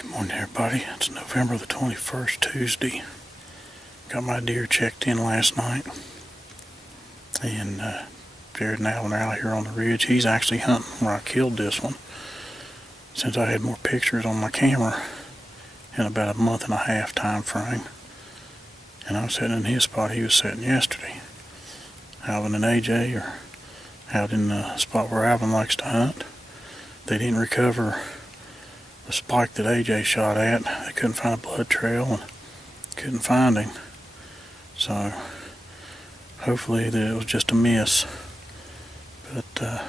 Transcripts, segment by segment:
Good morning, everybody. It's November the 21st, Tuesday. Got my deer checked in last night. And Jerod and Alvin are out here on the ridge. He's actually hunting where I killed this one, since I had more pictures on my camera in about a month and a half time frame. And I'm sitting in his spot he was sitting yesterday. Alvin and AJ are out in the spot where Alvin likes to hunt. They didn't recover the spike that AJ shot at. They couldn't find a blood trail and couldn't find him. So hopefully that it was just a miss. But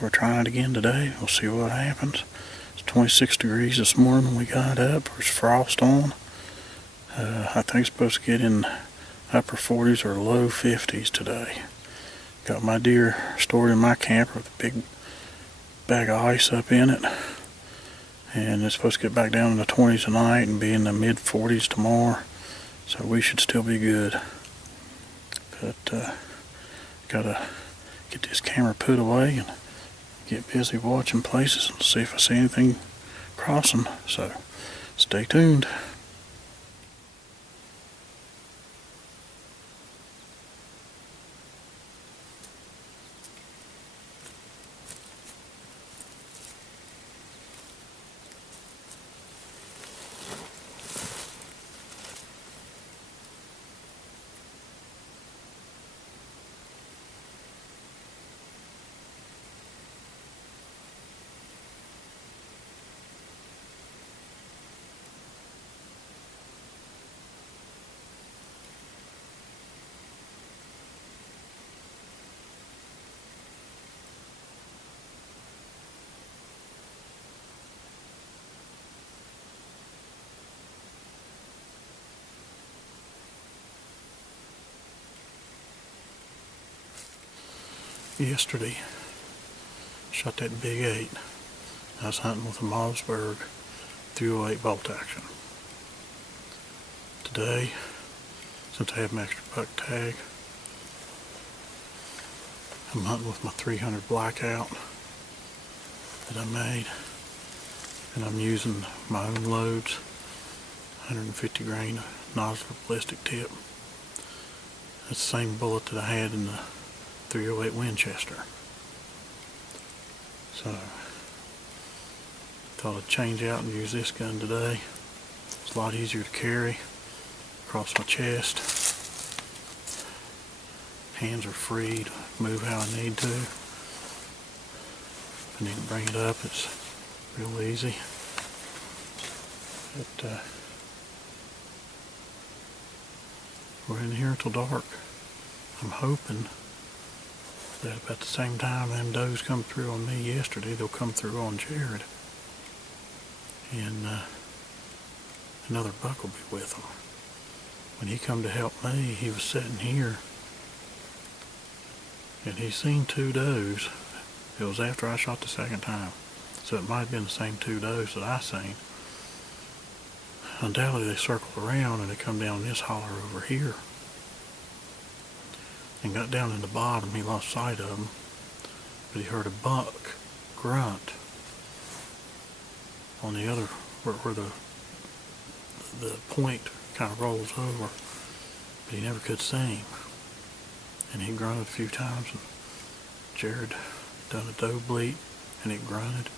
we're trying it again today. We'll see what happens. It's 26 degrees this morning when we got up. There's frost on. I think it's supposed to get in upper 40s or low 50s today. Got my deer stored in my camper with a big bag of ice up in it, and it's supposed to get back down in the 20s tonight and be in the mid 40s tomorrow, so we should still be good. But gotta get this camera put away and get busy watching places and see if I see anything crossing, so stay tuned. Yesterday, shot that big 8. I was hunting with a Mossberg 308 bolt action. Today, since I have an extra buck tag, I'm hunting with my 300 blackout that I made, and I'm using my own loads, 150 grain nozzle ballistic tip. That's the same bullet that I had in the 308 Winchester. So thought I'd change out and use this gun today. It's a lot easier to carry across my chest. Hands are free to move how I need to. If I need to bring it up, it's real easy. But we're in here until dark. I'm hoping that about the same time them does come through on me yesterday, they'll come through on Jerod, and another buck will be with them. When he come to help me, he was sitting here, and he seen 2 does. It was after I shot the second time, so it might have been the same 2 does that I seen. Undoubtedly, they circled around and they come down this holler over here. And got down in the bottom. He lost sight of him, but he heard a buck grunt on the other, where the point kind of rolls over, but he never could see him. And he grunted a few times, and Jerod done a doe bleat, and it grunted,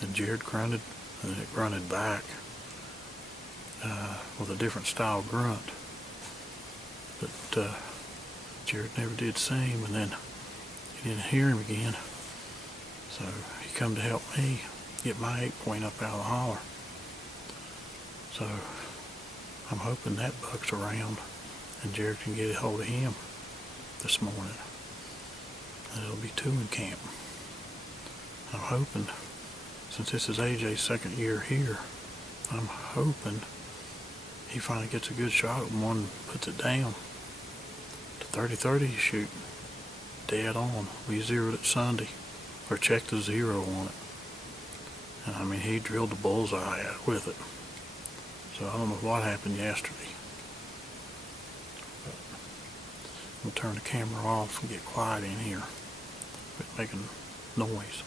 and Jerod grunted, and then it grunted back with a different style grunt. But Jerod never did see him, and then he didn't hear him again. So he come to help me get my 8-point up out of the holler. So I'm hoping that buck's around and Jerod can get a hold of him this morning. And it'll be 2 in camp. I'm hoping, since this is AJ's second year here, I'm hoping he finally gets a good shot at one and puts it down. 30-30 he's shooting dead on. We zeroed it Sunday, or checked the 0 on it, and I mean he drilled the bullseye out with it. So I don't know what happened yesterday, but I'm gonna turn the camera off and get quiet in here, quit making noise.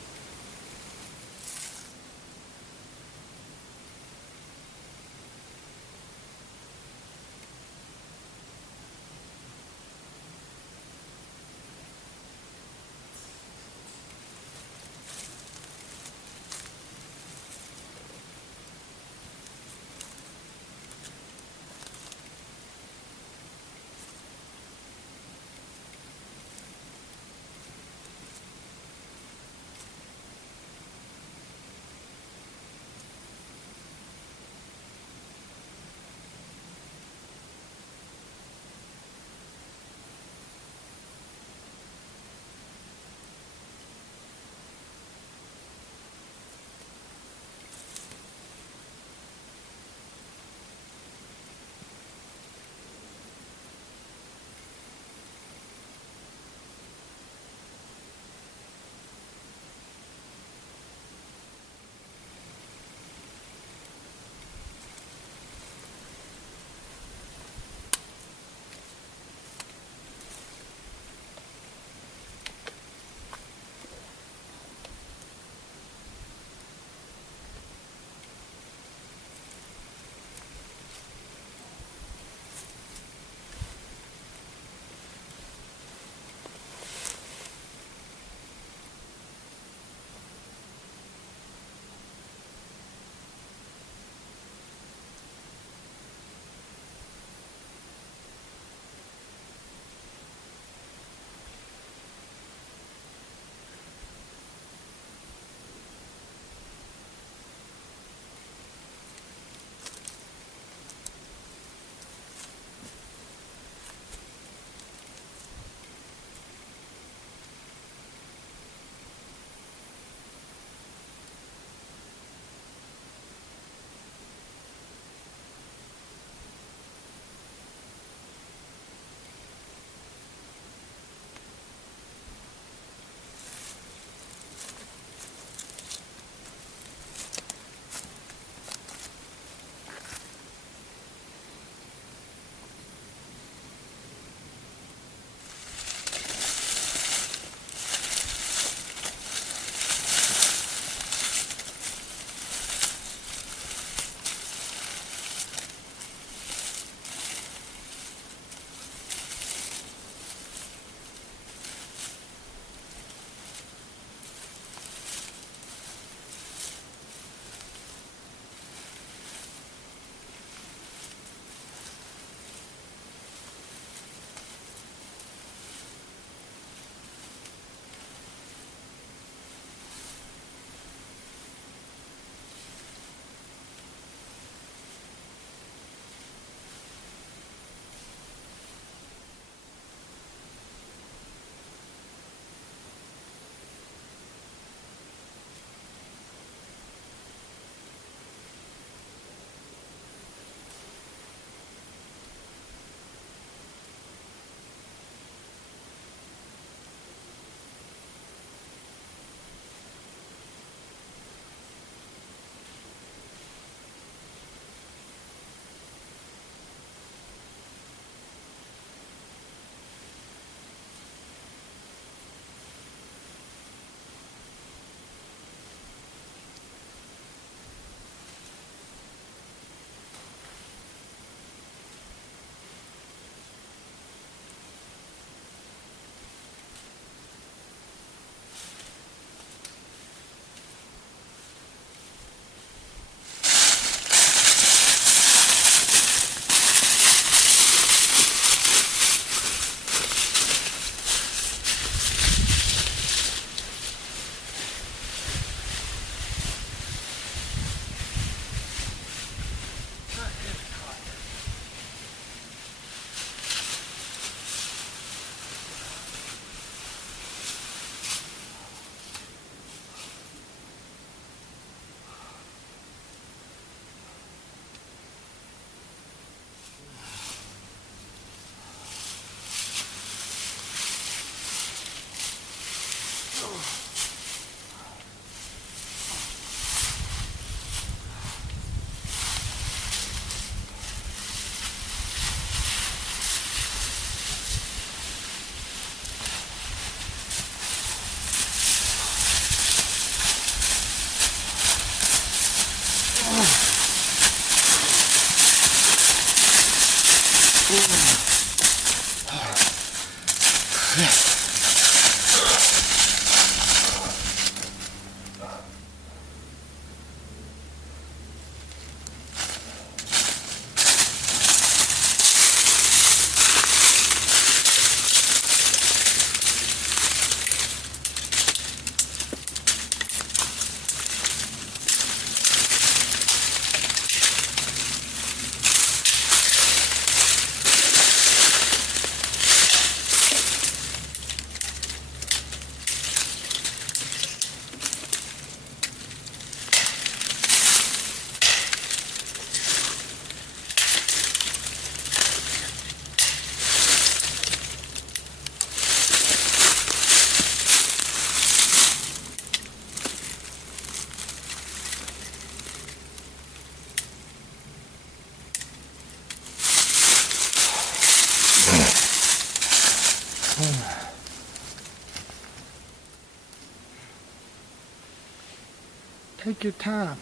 Take your time.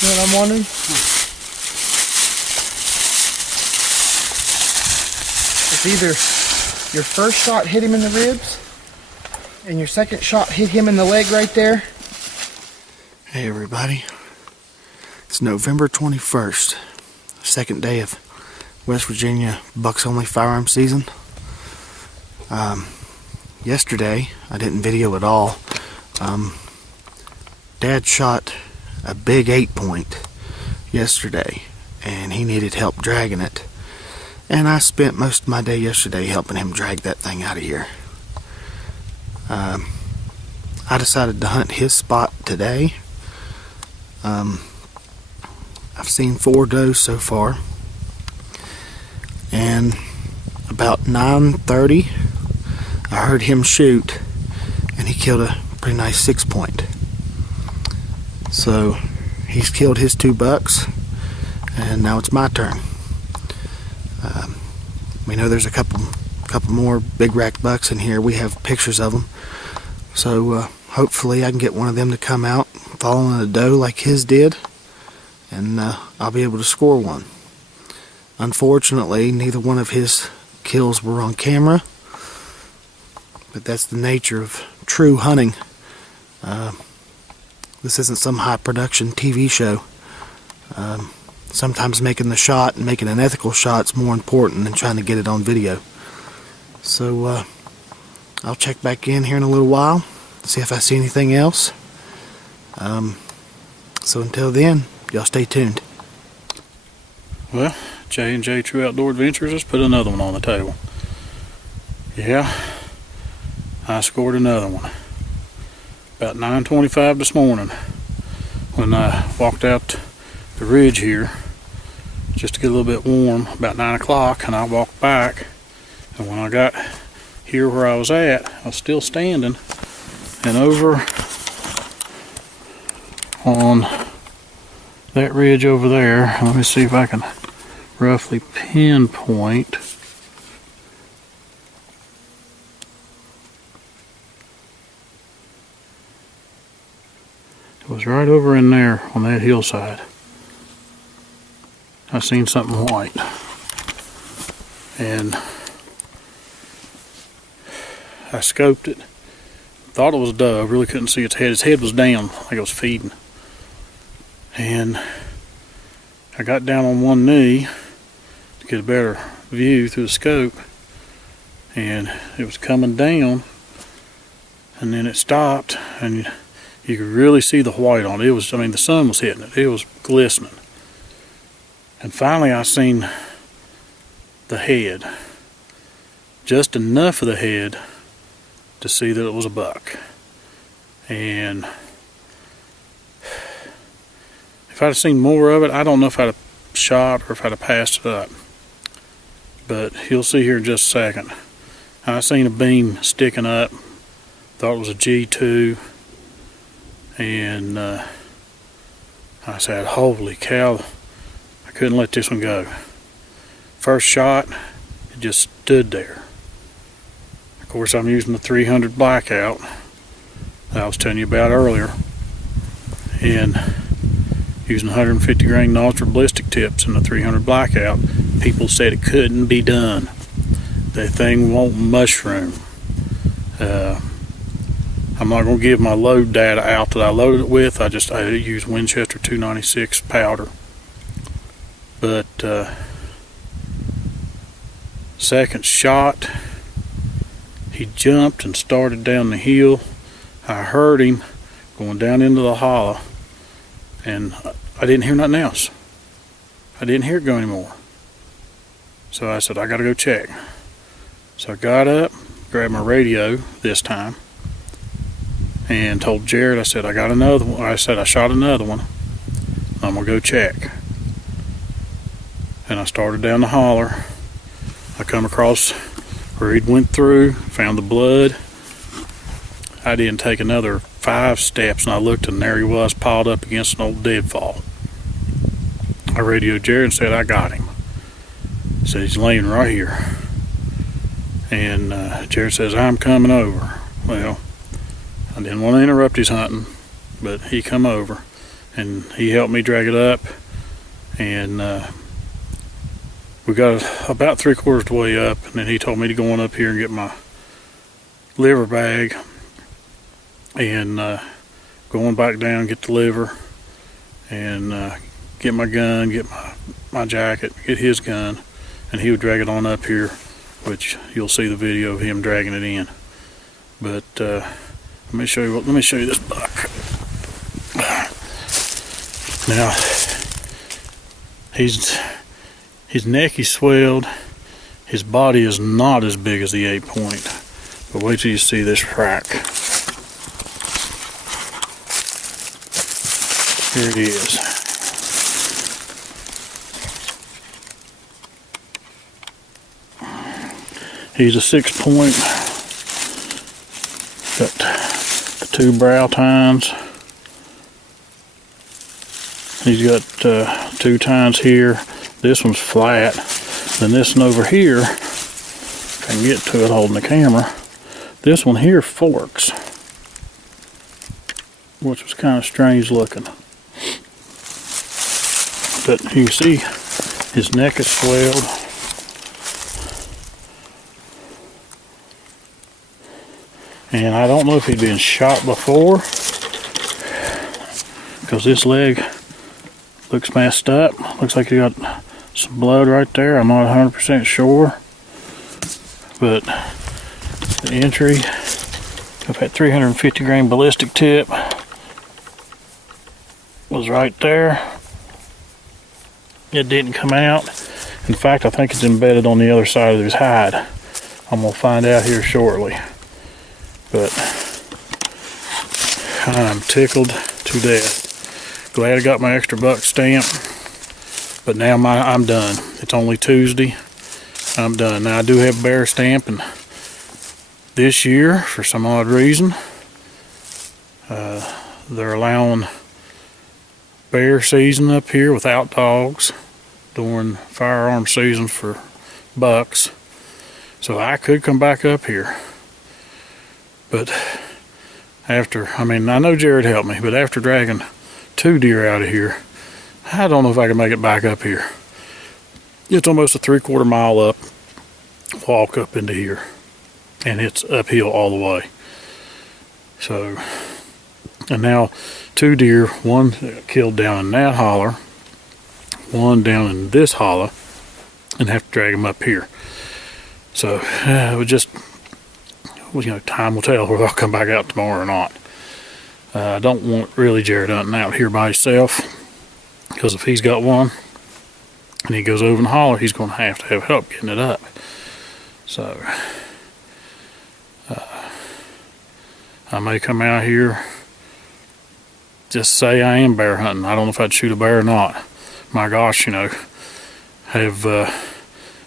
You know what I'm wondering? It's either your first shot hit him in the ribs and your second shot hit him in the leg right there. Hey everybody, it's November 21st, second day of West Virginia Bucks Only Firearm season. Yesterday, I didn't video at all. Dad shot a big 8-point yesterday and he needed help dragging it, and I spent most of my day yesterday helping him drag that thing out of here. I decided to hunt his spot today. I've seen 4 does so far, and about 9:30 I heard him shoot and he killed a pretty nice 6-point. So he's killed his 2 bucks, and now it's my turn. We know there's a couple more big rack bucks in here. We have pictures of them, so hopefully I can get one of them to come out following a doe like his did, and I'll be able to score one. Unfortunately, neither one of his kills were on camera, but that's the nature of true hunting. This isn't some high production TV show. Sometimes making the shot and making an ethical shot is more important than trying to get it on video. So I'll check back in here in a little while, see if I see anything else. So until then, y'all stay tuned. Well, J&J True Outdoor Adventures has put another one on the table. Yeah, I scored another one. About 9:25 this morning when I walked out the ridge here just to get a little bit warm, about 9 o'clock, and I walked back, and when I got here where I was at, I was still standing, and over on that ridge over there, let me see if I can roughly pinpoint. It was right over in there on that hillside. I seen something white, and I scoped it. Thought it was a doe. I really couldn't see its head. Its head was down, like it was feeding. And I got down on one knee to get a better view through the scope, and it was coming down and then it stopped, and you could really see the white on it. It was, I mean, the sun was hitting it. It was glistening. And finally I seen the head. Just enough of the head to see that it was a buck. And if I'd have seen more of it, I don't know if I'd have shot or if I'd have passed it up. But you'll see here in just a second. I seen a beam sticking up. Thought it was a G2. And I said, holy cow, I couldn't let this one go. First shot, it just stood there. Of course, I'm using the 300 blackout that I was telling you about earlier, and using 150 grain ultra ballistic tips in the 300 blackout. People said it couldn't be done. That thing won't mushroom. I'm not going to give my load data out that I loaded it with. I use Winchester 296 powder. But second shot, he jumped and started down the hill. I heard him going down into the hollow, and I didn't hear nothing else. I didn't hear it go anymore. So I said, I gotta go check. So I got up, grabbed my radio this time, and told Jerod, I said, I got another one. I said, I shot another one. I'm gonna go check. And I started down the holler. I come across where he'd went through, found the blood. I didn't take another 5 steps, and I looked, and there he was, piled up against an old deadfall. I radioed Jerod and said, I got him. Said, he's laying right here. And Jerod says, I'm coming over. Well, I didn't want to interrupt his hunting, but he come over, and he helped me drag it up, and we got about 3/4 of the way up, and then he told me to go on up here and get my liver bag, and going back down, get the liver, and get my gun, get my jacket, get his gun, and he would drag it on up here, which you'll see the video of him dragging it in. But let me show you this buck. Now, his neck is swelled. His body is not as big as the 8-point. But wait till you see this rack. Here it is. He's a 6-point. Got the 2 brow tines. He's got 2 tines here. This one's flat. Then this one over here, if I can get to it holding the camera, this one here forks, which was kind of strange looking. But you can see his neck is swelled. And I don't know if he'd been shot before, because this leg looks messed up. Looks like he got some blood right there. I'm not 100% sure. But the entry of that 350 grain ballistic tip was right there. It didn't come out. In fact, I think it's embedded on the other side of his hide. I'm going to find out here shortly. But I'm tickled to death. Glad I got my extra buck stamp. But now I'm done. It's only Tuesday. I'm done. Now I do have bear stamping this year for some odd reason. They're allowing bear season up here without dogs during firearm season for bucks. So I could come back up here. But after, I know Jerod helped me, but after dragging 2 deer out of here, I don't know if I can make it back up here. It's almost a 3/4 mile up, walk up into here, and it's uphill all the way. So, and now 2 deer, one killed down in that holler, one down in this hollow, and have to drag them up here. So well, you know, time will tell whether I'll come back out tomorrow or not. I don't want really Jerod hunting out here by himself, because if he's got one and he goes over in the holler, he's going to have help getting it up. So I may come out here, just say I am bear hunting. I don't know if I'd shoot a bear or not. My gosh, you know, if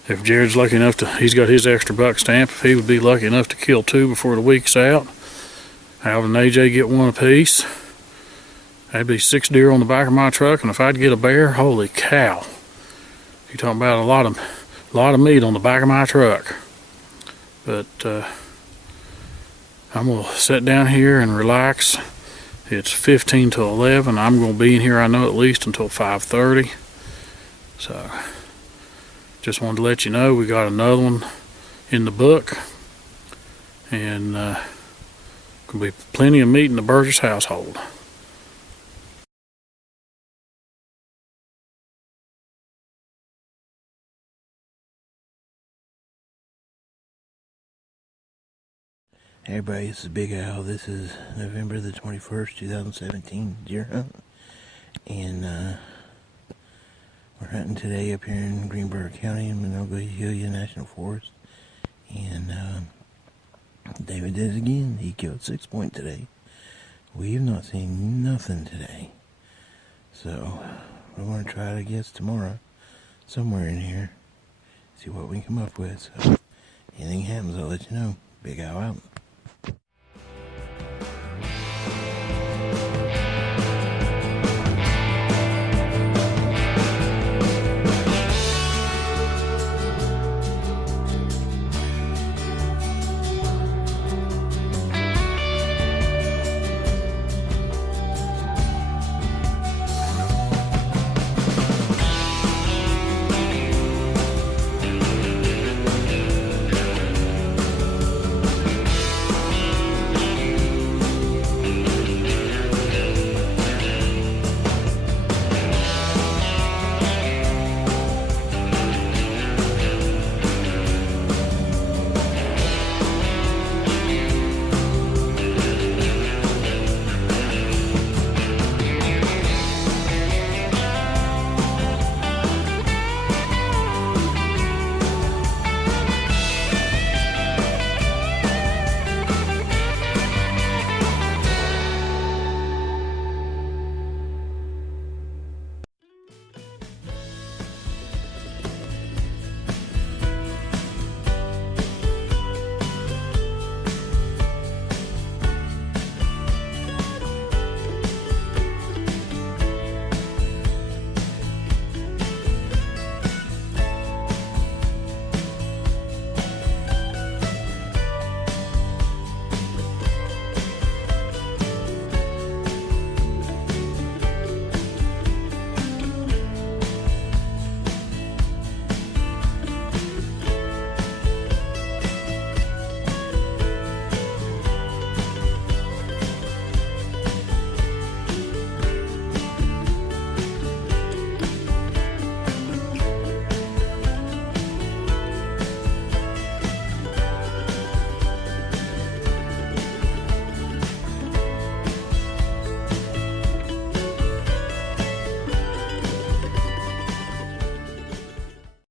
Jerod's lucky enough to, he's got his extra buck stamp, if he would be lucky enough to kill 2 before the week's out, Alvin and AJ get 1 apiece, that'd be 6 deer on the back of my truck. And if I'd get a bear, holy cow, you're talking about a lot of meat on the back of my truck. But I'm gonna sit down here and relax. It's 15 to 11. I'm gonna be in here, I know, at least until 5:30. So just wanted to let you know we got another one in the book, and gonna be plenty of meat in the Burgess household. Hey everybody, this is Big Al. This is November the 21st, 2017 deer hunt. And we're hunting today up here in Greenberg County in Monongahela National Forest. And David did it again. He killed 6 point today. We have not seen nothing today. So we're going to try it, I guess, tomorrow. Somewhere in here. See what we can come up with. So if anything happens, I'll let you know. Big Al out.